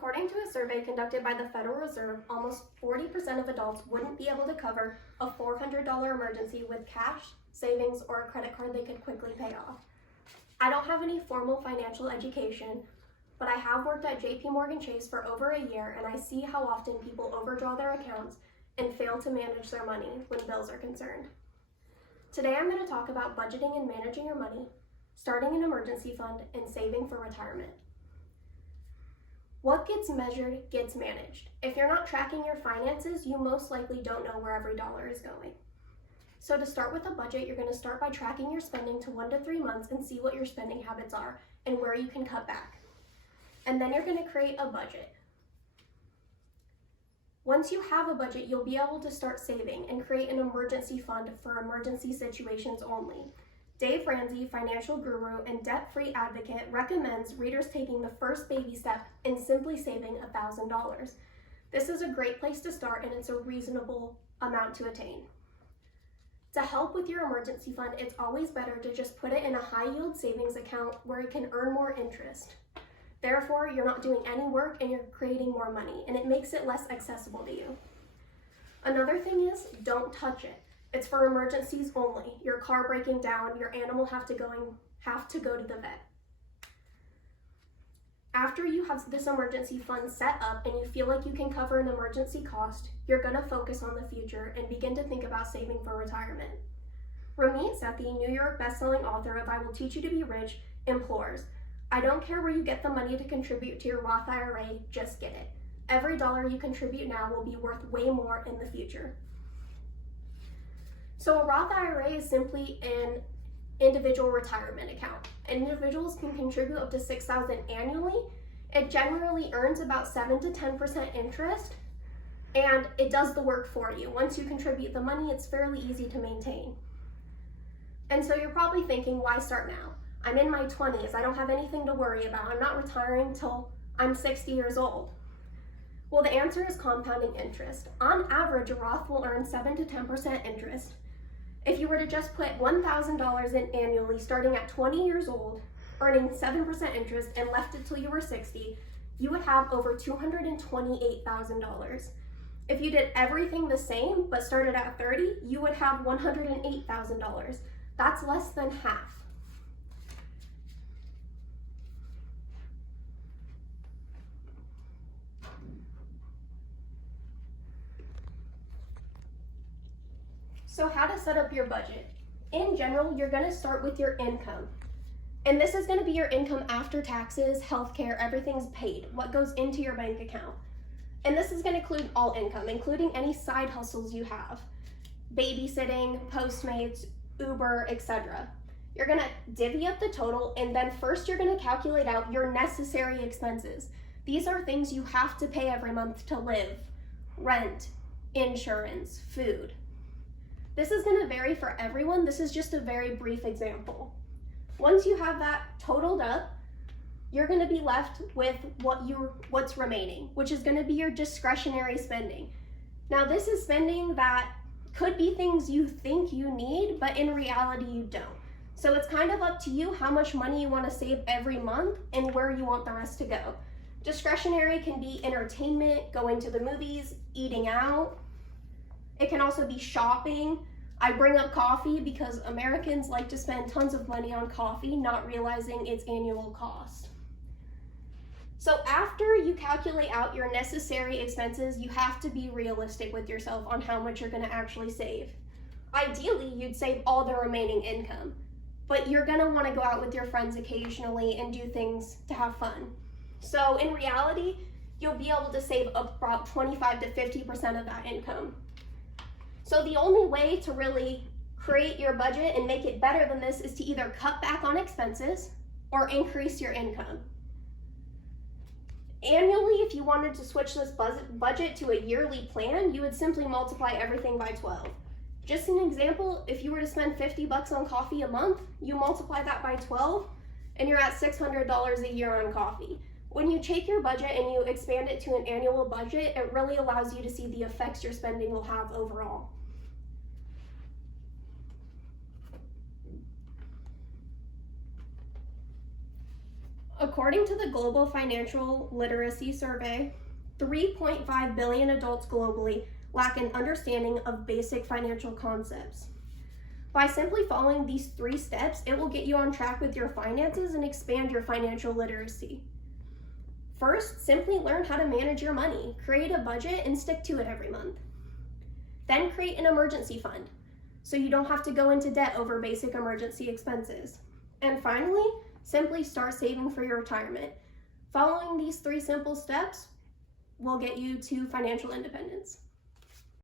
According to a survey conducted by the Federal Reserve, almost 40% of adults wouldn't be able to cover a $400 emergency with cash, savings, or a credit card they could quickly pay off. I don't have any formal financial education, but I have worked at JP Morgan Chase for over a year, and I see how often people overdraw their accounts and fail to manage their money when bills are concerned. Today I'm going to talk about budgeting and managing your money, starting an emergency fund, and saving for retirement. What gets measured gets managed. If you're not tracking your finances, you most likely don't know where every dollar is going. So to start with a budget, you're going to start by tracking your spending to 1 to 3 months and see what your spending habits are and where you can cut back. And then you're going to create a budget. Once you have a budget, you'll be able to start saving and create an emergency fund for emergency situations only. Dave Ramsey, financial guru and debt-free advocate, recommends readers taking the first baby step in simply saving $1,000. This is a great place to start, and it's a reasonable amount to attain. To help with your emergency fund, it's always better to just put it in a high-yield savings account where it can earn more interest. Therefore, you're not doing any work and you're creating more money, and it makes it less accessible to you. Another thing is, don't touch it. It's for emergencies only. Your car breaking down, your animal have to go to the vet. After you have this emergency fund set up and you feel like you can cover an emergency cost, you're going to focus on the future and begin to think about saving for retirement. Ramit Sethi, New York bestselling author of I Will Teach You to Be Rich, implores, I don't care where you get the money to contribute to your Roth IRA, just get it. Every dollar you contribute now will be worth way more in the future. So a Roth IRA is simply an individual retirement account. Individuals can contribute up to $6,000 annually. It generally earns about 7 to 10% interest, and it does the work for you. Once you contribute the money, it's fairly easy to maintain. And so you're probably thinking, why start now? I'm in my 20s, I don't have anything to worry about. I'm not retiring till I'm 60 years old. Well, the answer is compounding interest. On average, a Roth will earn 7 to 10% interest. If you were to just put $1,000 in annually starting at 20 years old, earning 7% interest, and left it till you were 60, you would have over $228,000. If you did everything the same but started at 30, you would have $108,000. That's less than half. So how to set up your budget. In general, you're going to start with your income. And this is going to be your income after taxes, healthcare, everything's paid, what goes into your bank account. And this is going to include all income, including any side hustles you have, babysitting, Postmates, Uber, etc. You're going to divvy up the total, and then first you're going to calculate out your necessary expenses. These are things you have to pay every month to live: rent, insurance, food. This is going to vary for everyone. This is just a very brief example. Once you have that totaled up, you're going to be left with what's remaining, which is going to be your discretionary spending. Now, this is spending that could be things you think you need, but in reality you don't. So it's kind of up to you how much money you want to save every month and where you want the rest to go. Discretionary can be entertainment, going to the movies, eating out. It can also be shopping. I bring up coffee because Americans like to spend tons of money on coffee, not realizing its annual cost. So after you calculate out your necessary expenses, you have to be realistic with yourself on how much you're going to actually save. Ideally, you'd save all the remaining income, but you're going to want to go out with your friends occasionally and do things to have fun. So in reality, you'll be able to save about 25 to 50% of that income. So the only way to really create your budget and make it better than this is to either cut back on expenses or increase your income. Annually, if you wanted to switch this budget to a yearly plan, you would simply multiply everything by 12. Just an example, if you were to spend $50 on coffee a month, you multiply that by 12, and you're at $600 a year on coffee. When you take your budget and you expand it to an annual budget, it really allows you to see the effects your spending will have overall. According to the Global Financial Literacy Survey, 3.5 billion adults globally lack an understanding of basic financial concepts. By simply following these 3 steps, it will get you on track with your finances and expand your financial literacy. First, simply learn how to manage your money. Create a budget and stick to it every month. Then create an emergency fund, so you don't have to go into debt over basic emergency expenses. And finally, simply start saving for your retirement. Following these 3 simple steps will get you to financial independence.